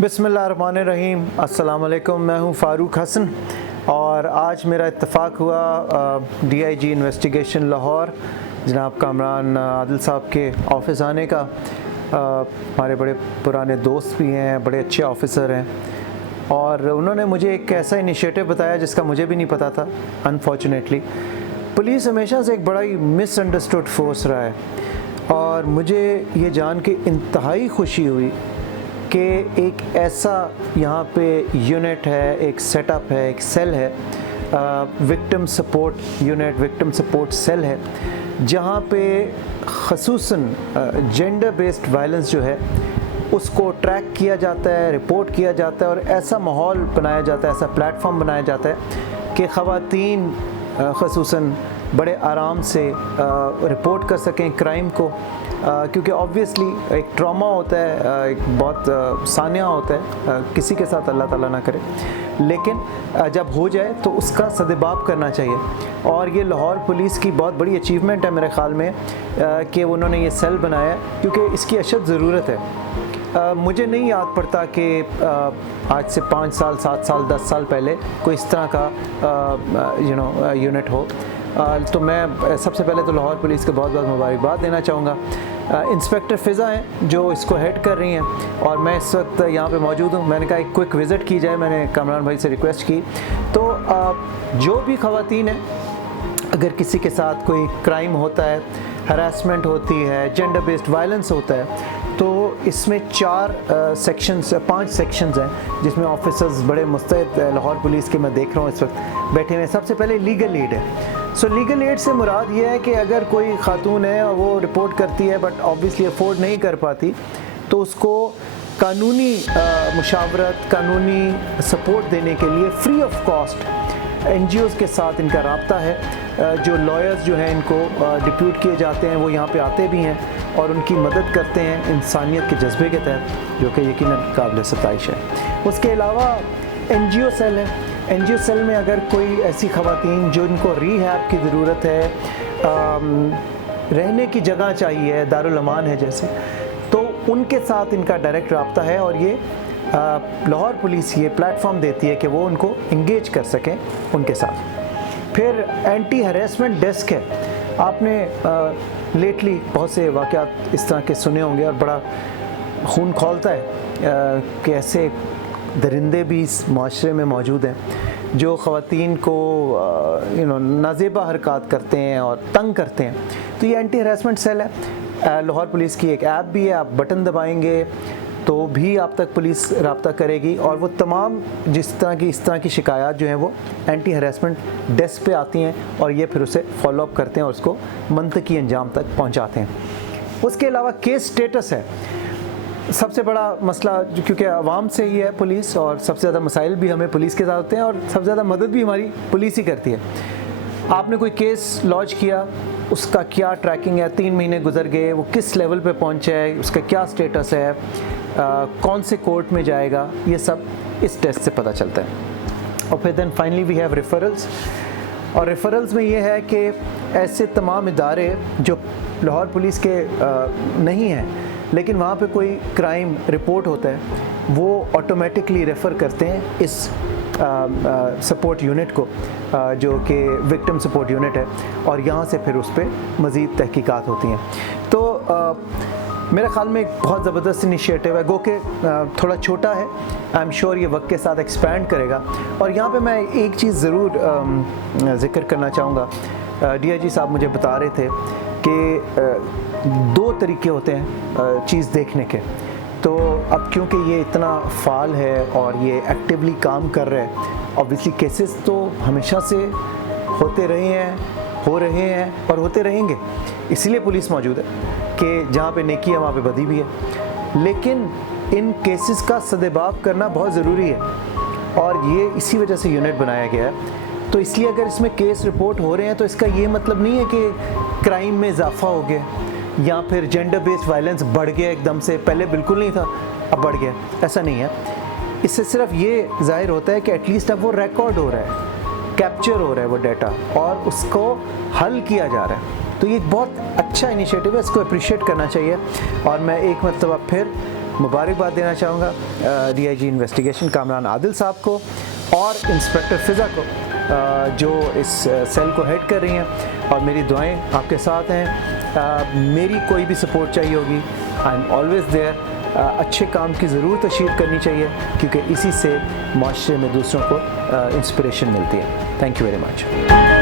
बिस्मिल्लाहिर्रहमानिर्रहीम। अस्सलाम वालेकुम। मैं हूं फ़ारूक हसन और आज मेरा इत्तफ़ाक़ हुआ DIG इन्वेस्टिगेशन लाहौर जनाब कामरान आदिल साहब के ऑफ़िस आने का। हमारे बड़े पुराने दोस्त भी हैं, बड़े अच्छे ऑफ़िसर हैं और उन्होंने मुझे एक ऐसा इनिशिएटिव बताया जिसका मुझे भी नहीं पता था। अनफॉर्चुनेटली पुलिस हमेशा से एक बड़ा ही मिसअंडरस्टूड फोर्स रहा है और मुझे ये जान के इंतहाई खुशी हुई कि एक ऐसा यहाँ पे यूनिट है, एक सेटअप है, एक सेल है, victim support unit, victim support cell है, जहाँ पे ख़ुसूसन जेंडर बेस्ड वायलेंस जो है उसको ट्रैक किया जाता है, रिपोर्ट किया जाता है और ऐसा माहौल बनाया जाता है, ऐसा प्लेटफॉर्म बनाया जाता है कि ख़वातीन ख़ुसूसन बड़े आराम से रिपोर्ट कर सकें क्राइम को, क्योंकि ऑब्वियसली एक ट्रॉमा होता है, एक बहुत सानिया होता है, किसी के साथ अल्लाह ताला ना करे, लेकिन जब हो जाए तो उसका सद्भाव करना चाहिए। और ये लाहौर पुलिस की बहुत बड़ी अचीवमेंट है मेरे ख़्याल में कि उन्होंने ये सेल बनाया क्योंकि इसकी अशद ज़रूरत है। मुझे नहीं याद पड़ता कि आज से 5 साल, 7 साल, 10 साल पहले कोई इस तरह का यूनिट हो। तो मैं सबसे पहले तो लाहौर पुलिस को बहुत बहुत मुबारकबाद देना चाहूँगा। इंस्पेक्टर फ़िज़ा हैं जो इसको हेड कर रही हैं और मैं इस वक्त यहाँ पे मौजूद हूँ। मैंने कहा एक क्विक विज़िट की जाए, मैंने कामरान भाई से रिक्वेस्ट की। तो जो भी ख़वातीन हैं, अगर किसी के साथ कोई क्राइम होता है, हरासमेंट होती है, जेंडर बेस्ड वायलेंस होता है, तो इसमें 5 सेक्शंस हैं जिसमें ऑफिसर्स बड़े मुस्तैद लाहौर पुलिस के मैं देख रहा हूँ इस वक्त बैठे हुए हैं। सबसे पहले लीगल एड है। लीगल एड से मुराद ये है कि अगर कोई खातून है और वो रिपोर्ट करती है बट ऑब्वियसली अफोर्ड नहीं कर पाती, तो उसको कानूनी मुशावरत, कानूनी सपोर्ट देने के लिए फ्री ऑफ कॉस्ट NGOs के साथ इनका राब्ता है। जो लॉयर्स जो हैं इनको डिप्यूट किए जाते हैं, वो यहाँ पे आते भी हैं और उनकी मदद करते हैं इंसानियत के जज्बे के तहत, जो कि यकीनन काबिल सताइश है। उसके अलावा NGO सेल है। NGO सेल में अगर कोई ऐसी ख़वातीन जो इनको रीहैब की ज़रूरत है, रहने की जगह चाहिए, दारुल अमान है जैसे, तो उनके साथ इनका डायरेक्ट राब्ता है और ये लाहौर पुलिस ये प्लेटफॉर्म देती है कि वो उनको इंगेज कर सकें उनके साथ। फिर एंटी हरेसमेंट डेस्क है। आपने लेटली बहुत से वाक़यात इस तरह के सुने होंगे और बड़ा खून खौलता है कि ऐसे दरिंदे भी इस माशरे में मौजूद हैं जो ख़वातीन को नाज़ेबा हरकत करते हैं और तंग करते हैं। तो ये एंटी हरेसमेंट सेल है। लाहौर पुलिस की एक ऐप भी है, आप बटन दबाएंगे तो भी आप तक पुलिस रब्ता करेगी और वो तमाम इस तरह की शिकायत जो हैं वो एंटी हरेसमेंट डेस्क पे आती हैं और ये फिर उसे फॉलो अप करते हैं और उसको मंतकी अंजाम तक पहुंचाते हैं। उसके अलावा केस स्टेटस है। सबसे बड़ा मसला क्योंकि आवाम से ही है पुलिस और सबसे ज़्यादा मसाइल भी हमें पुलिस के साथ होते हैं और सबसे ज़्यादा मदद भी हमारी पुलिस ही करती है। आपने कोई केस लॉन्च किया, उसका क्या ट्रैकिंग है, 3 महीने गुजर गए, वो किस लेवल पे पहुंचा है, उसका क्या स्टेटस है, कौन से कोर्ट में जाएगा, ये सब इस टेस्ट से पता चलता है। और फिर then finally we have referrals. और रेफरल्स में ये है कि ऐसे तमाम इदारे जो लाहौर पुलिस के नहीं हैं लेकिन वहाँ पे कोई क्राइम रिपोर्ट होता है, वो ऑटोमेटिकली रेफ़र करते हैं इस सपोर्ट यूनिट को, जो कि विक्टिम सपोर्ट यूनिट है, और यहाँ से फिर उस पर मज़ीद तहकीकात होती हैं। तो मेरे ख़्याल में एक बहुत ज़बरदस्त इनिशिएटिव है, गो के थोड़ा छोटा है, आई एम श्योर ये वक्त के साथ एक्सपैंड करेगा। और यहाँ पे मैं एक चीज़ ज़रूर ज़िक्र करना चाहूँगा। DIG साहब मुझे बता रहे थे कि 2 तरीके होते हैं चीज़ देखने के। तो अब क्योंकि ये इतना फ़ाल है और ये एक्टिवली काम कर रहा है, ऑब्वियसली केसेस तो हमेशा से होते रहे हैं, हो रहे हैं और होते रहेंगे, इसीलिए पुलिस मौजूद है कि जहाँ पे नेकी है वहाँ पे बदी भी है। लेकिन इन केसेस का सद्भाव करना बहुत ज़रूरी है और ये इसी वजह से यूनिट बनाया गया है। तो इसलिए अगर इसमें केस रिपोर्ट हो रहे हैं तो इसका ये मतलब नहीं है कि क्राइम में इजाफा हो गया या फिर जेंडर बेस्ड वायलेंस बढ़ गया एकदम से, पहले बिल्कुल नहीं था अब बढ़ गया, ऐसा नहीं है। इससे सिर्फ ये ज़ाहिर होता है कि एटलीस्ट अब वो रिकॉर्ड हो रहा है, कैप्चर हो रहा है वो डाटा और उसको हल किया जा रहा है। तो ये एक बहुत अच्छा इनिशिएटिव है, इसको अप्रिशिएट करना चाहिए। और मैं एक मरतबा फिर मुबारकबाद देना चाहूँगा DIG इन्वेस्टिगेशन कामरान आदिल साहब को और इंस्पेक्टर फ़िज़ा को जो इस सेल को हेड कर रही हैं, और मेरी दुआएं आपके साथ हैं। मेरी कोई भी सपोर्ट चाहिए होगी, आई एम ऑलवेज़ देयर। अच्छे काम की ज़रूर तशहीर करनी चाहिए, क्योंकि इसी से माशरे में दूसरों को इंस्पिरेशन मिलती है। Thank you very much.